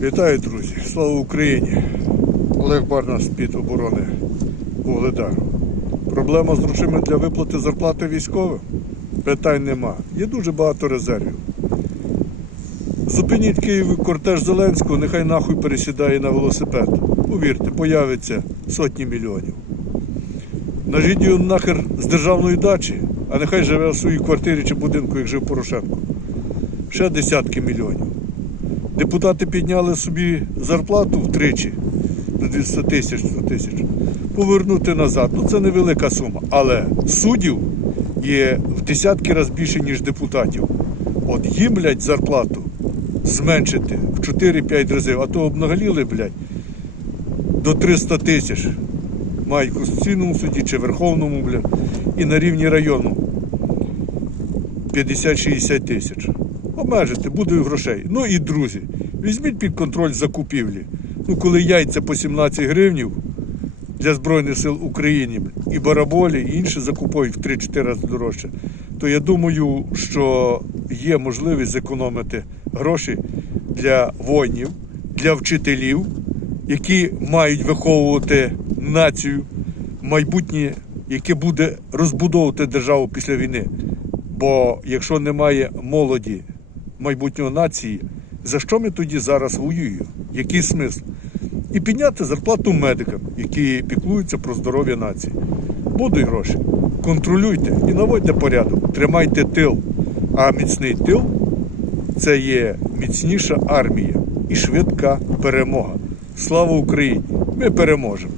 Вітаю, друзі! Слава Україні! Олег Барна з під оборони Вугледару. Проблема з грошима для виплати зарплати військовим? Питань нема. Є дуже багато резервів. Зупиніть Київ кортеж Зеленського, нехай нахуй пересідає на велосипед. Повірте, появиться сотні мільйонів. Нажіть його нахер з державної дачі, а нехай живе в своїй квартирі чи будинку, як жив Порошенко. Ще десятки мільйонів. Депутати підняли собі зарплату втричі до 200 тисяч 100 тисяч. Повернути назад. Ну це невелика сума. Але суддів є в десятки разів більше, ніж депутатів. От їм, блядь, зарплату зменшити в 4-5 разів, а то обнагаліли, блядь, до 300 тисяч. Мають в Конституційному суді чи Верховному, блядь, і на рівні району 50-60 тисяч. Обмежити, буде грошей. Ну і друзі, візьміть під контроль закупівлі. Ну, коли яйця по 17 гривнів для Збройних сил України і бараболі, і інші закуповують в 3-4 рази дорожче, то я думаю, що є можливість зекономити гроші для воїнів, для вчителів, які мають виховувати націю, майбутнє, яке буде розбудовувати державу після війни. Бо якщо немає молоді майбутнього нації, за що ми тоді зараз воюємо? Який смисл? І підняти зарплату медикам, які піклуються про здоров'я нації. Будуть гроші. Контролюйте і наводьте порядок. Тримайте тил. А міцний тил це є міцніша армія і швидка перемога. Слава Україні! Ми переможемо!